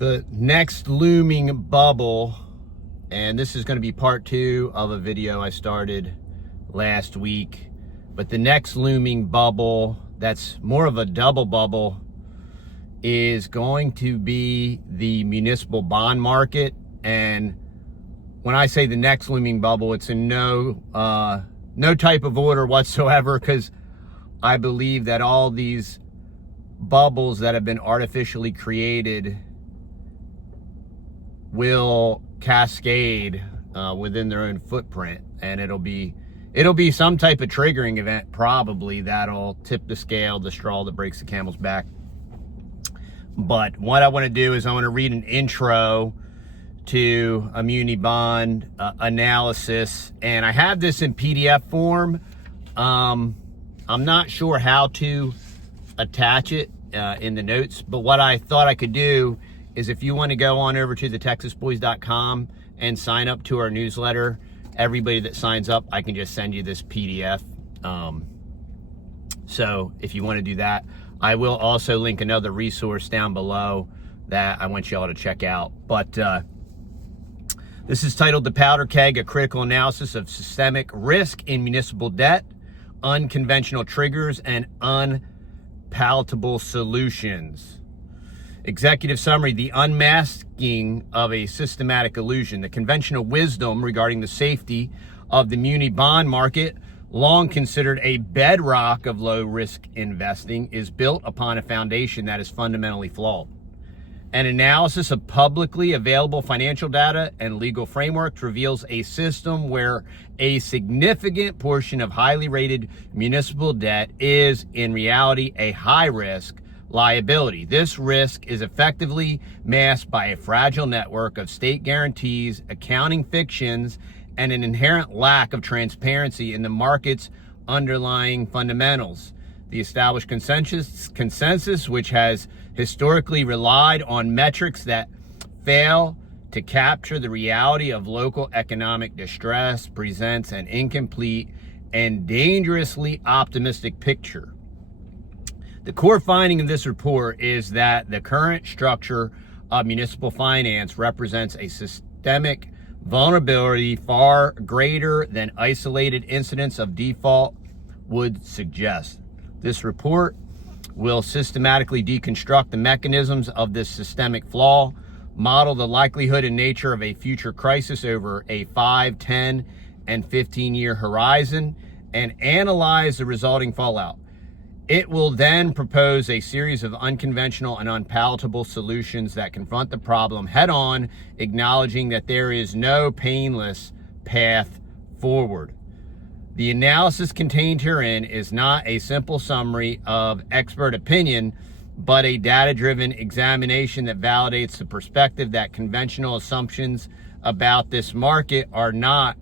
The next looming bubble, and this is going to be part 2 of a video I started last week, but the next looming bubble that's more of a double bubble is going to be the municipal bond market. And when I say the next looming bubble, it's in no type of order whatsoever, because I believe that all these bubbles that have been artificially created will cascade within their own footprint, and it'll be some type of triggering event probably that'll tip the scale, the straw that breaks the camel's back. But what I want to do is I want to read an intro to a muni bond analysis, and I have this in PDF form. I'm not sure how to attach it in the notes, but what I thought I could do is, if you want to go on over to TheTexasBoys.com and sign up to our newsletter, everybody that signs up, I can just send you this PDF. So if you want to do that, I will also link another resource down below that I want you all to check out. But this is titled The Powder Keg, a critical analysis of systemic risk in municipal debt, unconventional triggers, and unpalatable solutions. Executive summary: the unmasking of a systematic illusion. The conventional wisdom regarding the safety of the muni bond market, long considered a bedrock of low-risk investing, is built upon a foundation that is fundamentally flawed. An analysis of publicly available financial data and legal frameworks reveals a system where a significant portion of highly rated municipal debt is, in reality, a high-risk liability. This risk is effectively masked by a fragile network of state guarantees, accounting fictions, and an inherent lack of transparency in the market's underlying fundamentals. The established consensus, which has historically relied on metrics that fail to capture the reality of local economic distress, presents an incomplete and dangerously optimistic picture. The core finding of this report is that the current structure of municipal finance represents a systemic vulnerability far greater than isolated incidents of default would suggest. This report will systematically deconstruct the mechanisms of this systemic flaw, model the likelihood and nature of a future crisis over a 5, 10, and 15-year horizon, and analyze the resulting fallout. It will then propose a series of unconventional and unpalatable solutions that confront the problem head-on, acknowledging that there is no painless path forward. The analysis contained herein is not a simple summary of expert opinion, but a data-driven examination that validates the perspective that conventional assumptions about this market are not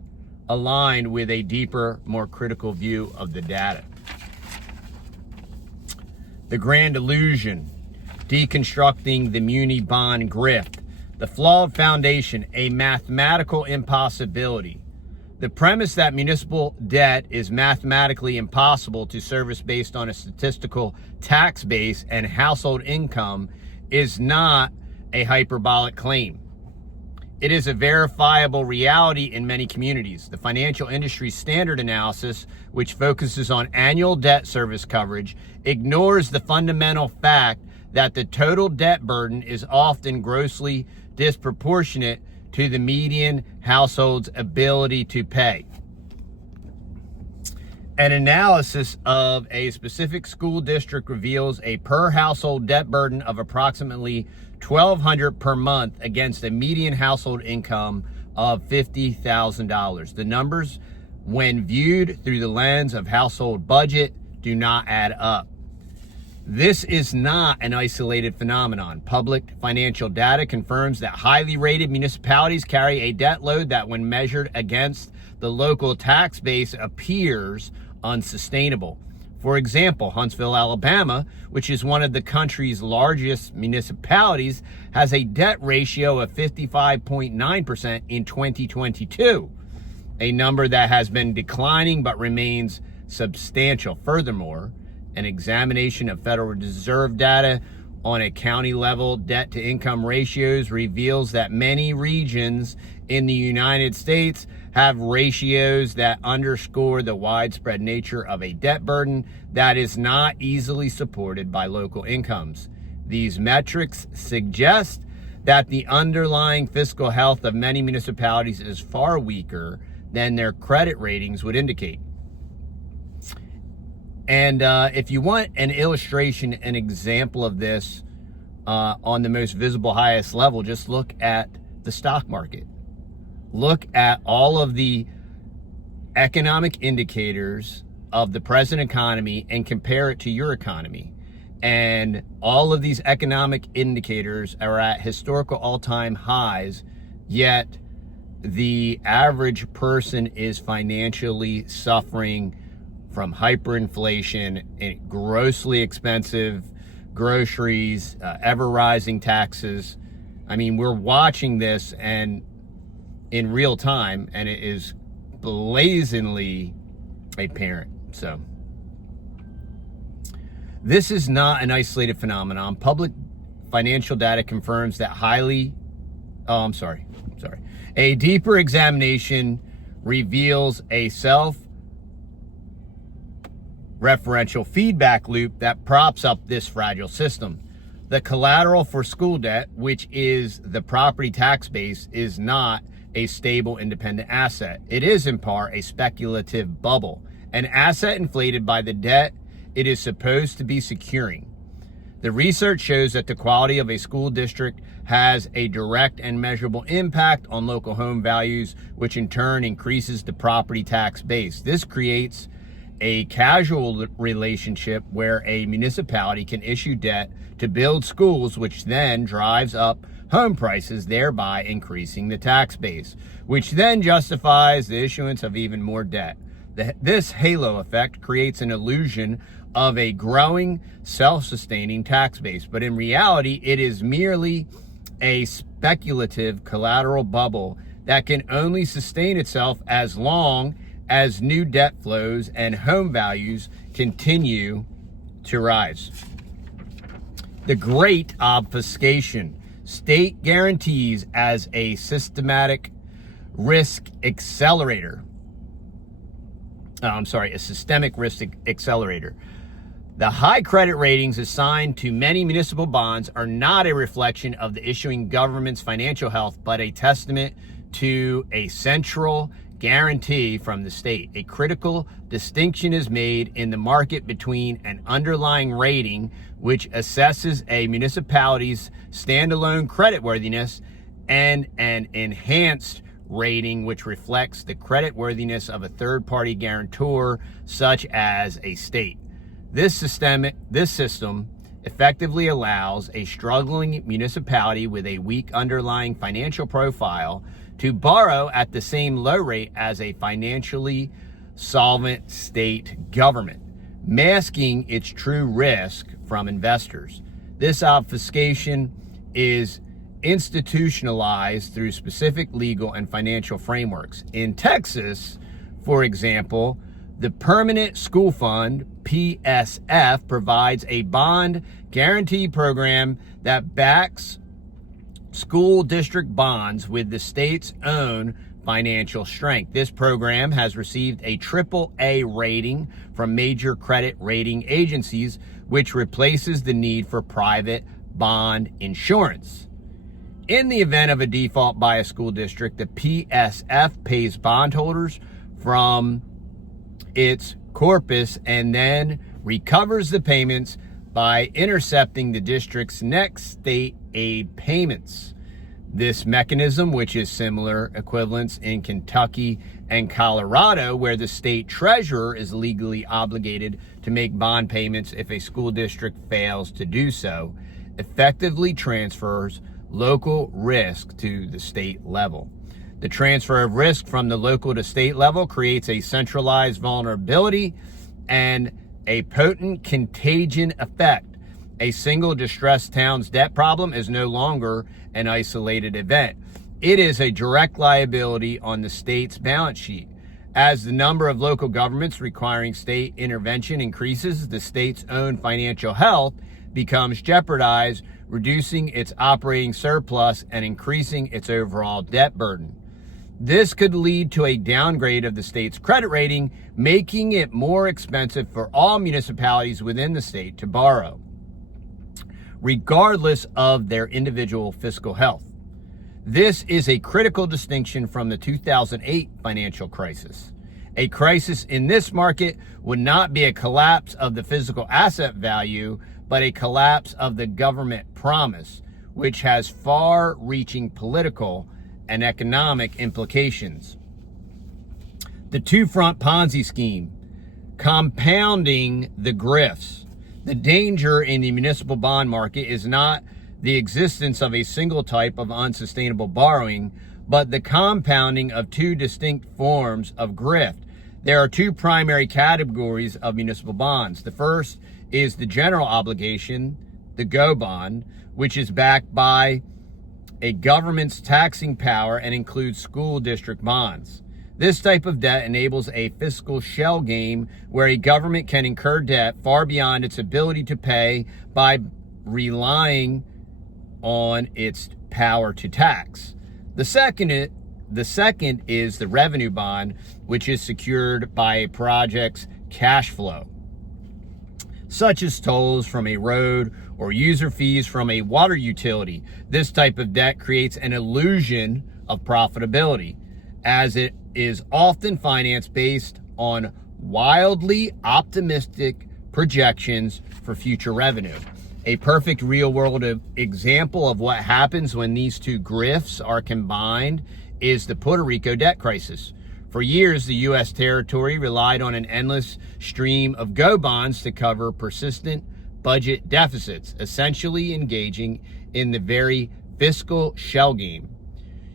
aligned with a deeper, more critical view of the data. The grand illusion: deconstructing the muni bond grift. The flawed foundation: a mathematical impossibility. The premise that municipal debt is mathematically impossible to service based on a statistical tax base and household income is not a hyperbolic claim. It is a verifiable reality in many communities. The financial industry's standard analysis, which focuses on annual debt service coverage, ignores the fundamental fact that the total debt burden is often grossly disproportionate to the median household's ability to pay. An analysis of a specific school district reveals a per household debt burden of approximately $1,200 per month against a median household income of $50,000. The numbers, when viewed through the lens of household budget, do not add up. This is not an isolated phenomenon. Public financial data confirms that highly rated municipalities carry a debt load that, when measured against the local tax base, appears unsustainable. For example, Huntsville, Alabama, which is one of the country's largest municipalities, has a debt ratio of 55.9% in 2022, a number that has been declining but remains substantial. Furthermore, an examination of Federal Reserve data on a county level debt to income ratios reveals that many regions in the United States have ratios that underscore the widespread nature of a debt burden that is not easily supported by local incomes. These metrics suggest that the underlying fiscal health of many municipalities is far weaker than their credit ratings would indicate. And if you want an illustration, an example of this on the most visible, highest level, just look at the stock market. Look at all of the economic indicators of the present economy and compare it to your economy. And all of these economic indicators are at historical all-time highs, yet the average person is financially suffering from hyperinflation and grossly expensive groceries, ever-rising taxes. I mean, we're watching this and in real time, and it is blazingly apparent. So this is not an isolated phenomenon. Public financial data confirms that a deeper examination reveals a self-referential feedback loop that props up this fragile system. The collateral for school debt, which is the property tax base, is not a stable, independent asset. It is in part a speculative bubble, an asset inflated by the debt it is supposed to be securing. The research shows that the quality of a school district has a direct and measurable impact on local home values, which in turn increases the property tax base. This creates a causal relationship where a municipality can issue debt to build schools, which then drives up home prices, thereby increasing the tax base, which then justifies the issuance of even more debt. This halo effect creates an illusion of a growing, self-sustaining tax base, but in reality, it is merely a speculative collateral bubble that can only sustain itself as long as new debt flows and home values continue to rise. The Great Obfuscation. State guarantees as a systematic risk accelerator. A systemic risk accelerator. The high credit ratings assigned to many municipal bonds are not a reflection of the issuing government's financial health, but a testament to a central guarantee from the state. A critical distinction is made in the market between an underlying rating, which assesses a municipality's standalone creditworthiness, and an enhanced rating, which reflects the creditworthiness of a third-party guarantor, such as a state. This system effectively allows a struggling municipality with a weak underlying financial profile to borrow at the same low rate as a financially solvent state government, masking its true risk from investors. This obfuscation is institutionalized through specific legal and financial frameworks. In Texas, for example, the Permanent School Fund, PSF, provides a bond guarantee program that backs school district bonds with the state's own financial strength. This program has received a AAA rating from major credit rating agencies, which replaces the need for private bond insurance. In the event of a default by a school district, the PSF pays bondholders from its corpus and then recovers the payments by intercepting the district's next state aid payments. This mechanism, which is similar equivalents in Kentucky and Colorado, where the state treasurer is legally obligated to make bond payments if a school district fails to do so, effectively transfers local risk to the state level. The transfer of risk from the local to state level creates a centralized vulnerability and a potent contagion effect. A single distressed town's debt problem is no longer an isolated event. It is a direct liability on the state's balance sheet. As the number of local governments requiring state intervention increases, the state's own financial health becomes jeopardized, reducing its operating surplus and increasing its overall debt burden. This could lead to a downgrade of the state's credit rating, making it more expensive for all municipalities within the state to borrow, regardless of their individual fiscal health. This is a critical distinction from the 2008 financial crisis. A crisis in this market would not be a collapse of the physical asset value, but a collapse of the government promise, which has far-reaching political and economic implications. The two-front Ponzi scheme, compounding the grifts. The danger in the municipal bond market is not the existence of a single type of unsustainable borrowing, but the compounding of two distinct forms of grift. There are two primary categories of municipal bonds. The first is the general obligation, the GO bond, which is backed by a government's taxing power and includes school district bonds. This type of debt enables a fiscal shell game where a government can incur debt far beyond its ability to pay by relying on its power to tax. The second is the revenue bond, which is secured by a project's cash flow, such as tolls from a road or user fees from a water utility. This type of debt creates an illusion of profitability, as it is often financed based on wildly optimistic projections for future revenue. A perfect real-world example of what happens when these two grifts are combined is the Puerto Rico debt crisis. For years, the U.S. territory relied on an endless stream of GO bonds to cover persistent budget deficits, essentially engaging in the very fiscal shell game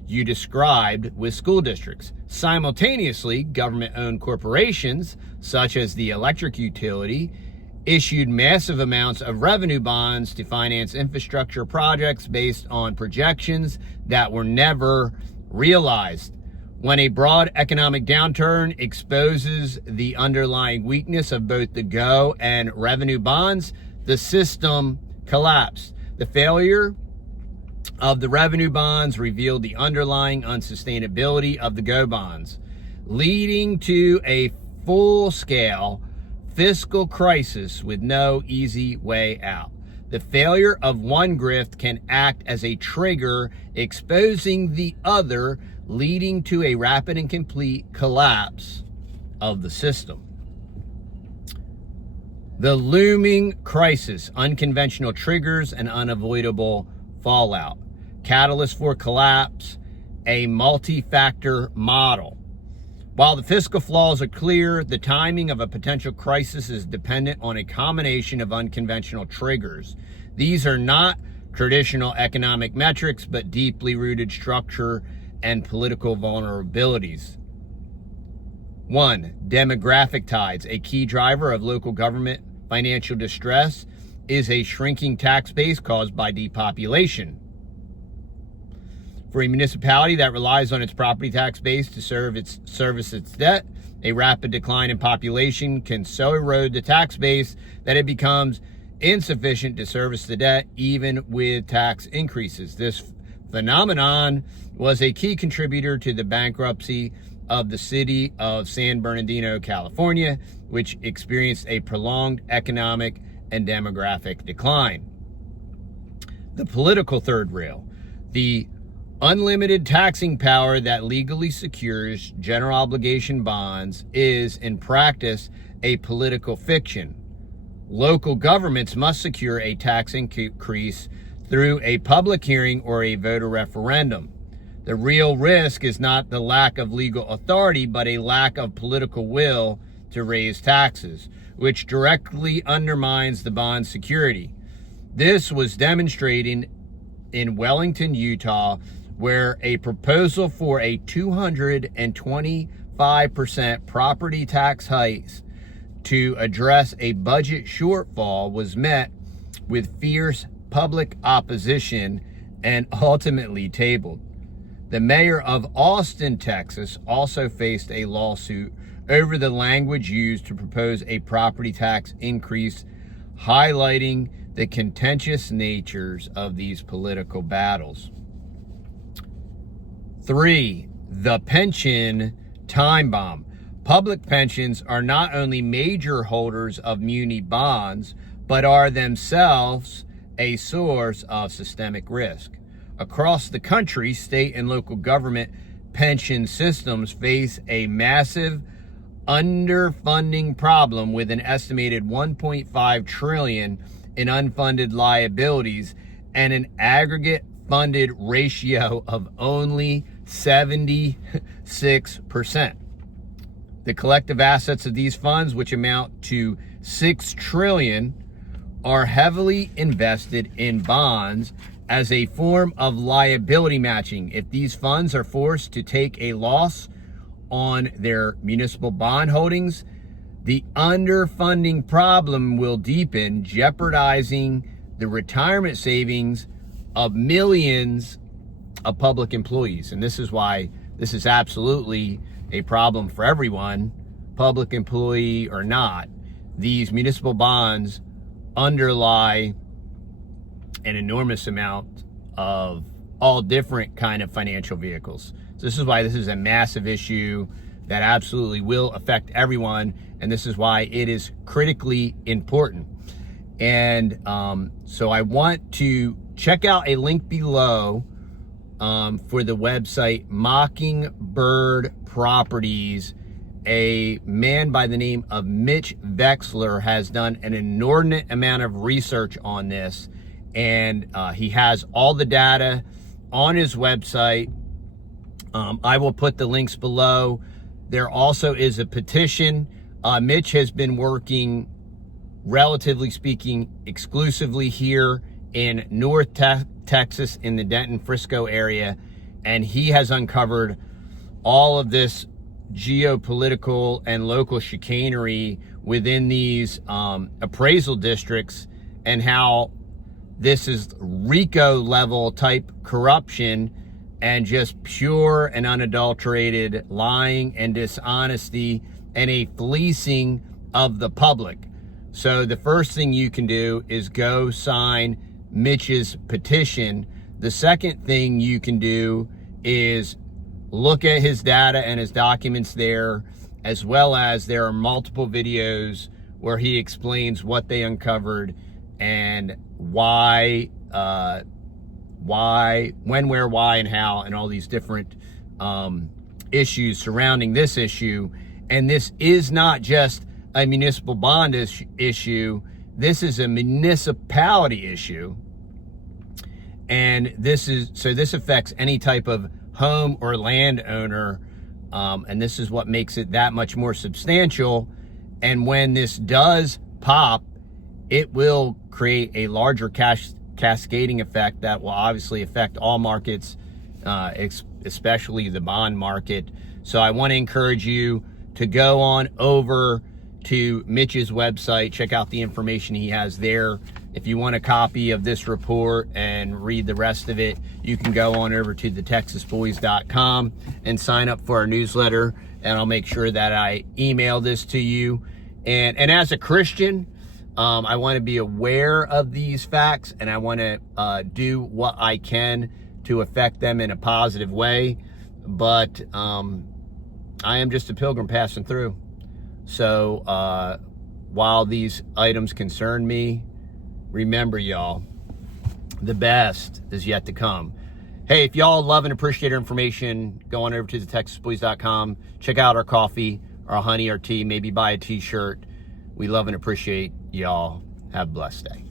you described with school districts. Simultaneously, government-owned corporations, such as the electric utility, issued massive amounts of revenue bonds to finance infrastructure projects based on projections that were never realized. When a broad economic downturn exposes the underlying weakness of both the GO and revenue bonds, the system collapsed. The failure of the revenue bonds revealed the underlying unsustainability of the GO bonds, leading to a full-scale fiscal crisis with no easy way out. The failure of one grift can act as a trigger, exposing the other, leading to a rapid and complete collapse of the system. The looming crisis, unconventional triggers and unavoidable fallout. Catalyst for collapse, a multi-factor model. While the fiscal flaws are clear, the timing of a potential crisis is dependent on a combination of unconventional triggers. These are not traditional economic metrics, but deeply rooted structure and political vulnerabilities. 1. Demographic tides. A key driver of local government financial distress is a shrinking tax base caused by depopulation. For a municipality that relies on its property tax base to service its debt, a rapid decline in population can so erode the tax base that it becomes insufficient to service the debt even with tax increases. This phenomenon was a key contributor to the bankruptcy of the city of San Bernardino, California, which experienced a prolonged economic and demographic decline. The political third rail. The unlimited taxing power that legally secures general obligation bonds is, in practice, a political fiction. Local governments must secure a tax increase through a public hearing or a voter referendum. The real risk is not the lack of legal authority, but a lack of political will to raise taxes, which directly undermines the bond security. This was demonstrated in Wellington, Utah, where a proposal for a 225% property tax hike to address a budget shortfall was met with fierce public opposition and ultimately tabled. The mayor of Austin, Texas, also faced a lawsuit over the language used to propose a property tax increase highlighting the contentious natures of these political battles. 3, the pension time bomb. Public pensions are not only major holders of muni bonds, but are themselves a source of systemic risk. Across the country, state and local government pension systems face a massive underfunding problem, with an estimated $1.5 trillion in unfunded liabilities and an aggregate funded ratio of only 76%. The collective assets of these funds, which amount to $6 trillion, are heavily invested in bonds as a form of liability matching. If these funds are forced to take a loss on their municipal bond holdings, the underfunding problem will deepen, jeopardizing the retirement savings of millions of public employees. And this is why this is absolutely a problem for everyone, public employee or not. These municipal bonds underlie an enormous amount of all different kind of financial vehicles. So this is why this is a massive issue that absolutely will affect everyone, and this is why it is critically important. And so I want to check out a link below for the website Mockingbird Properties. A man by the name of Mitch Vexler has done an inordinate amount of research on this, and he has all the data on his website. I will put the links below. There also is a petition. Mitch has been working, relatively speaking, exclusively here in North Texas in the Denton-Frisco area, and he has uncovered all of this geopolitical and local chicanery within these appraisal districts, and how this is RICO level type corruption and just pure and unadulterated lying and dishonesty and a fleecing of the public. So the first thing you can do is go sign Mitch's petition. The second thing you can do is look at his data and his documents there, as well as there are multiple videos where he explains what they uncovered and why, when, where, why, and how, and all these different issues surrounding this issue. And this is not just a municipal bond issue. This is a municipality issue. And this affects any type of home or landowner. And this is what makes it that much more substantial. And when this does pop, it will create a larger cascading effect that will obviously affect all markets, especially the bond market. So I want to encourage you to go on over to Mitch's website, check out the information he has there. If you want a copy of this report and read the rest of it, you can go on over to TheTexasBoys.com and sign up for our newsletter, and I'll make sure that I email this to you. And as a Christian, I want to be aware of these facts, and I want to do what I can to affect them in a positive way. But I am just a pilgrim passing through. So while these items concern me, remember, y'all, the best is yet to come. Hey, if y'all love and appreciate our information, go on over to TheTexasBoys.com. Check out our coffee, our honey, our tea. Maybe buy a t-shirt. We love and appreciate y'all. Have a blessed day.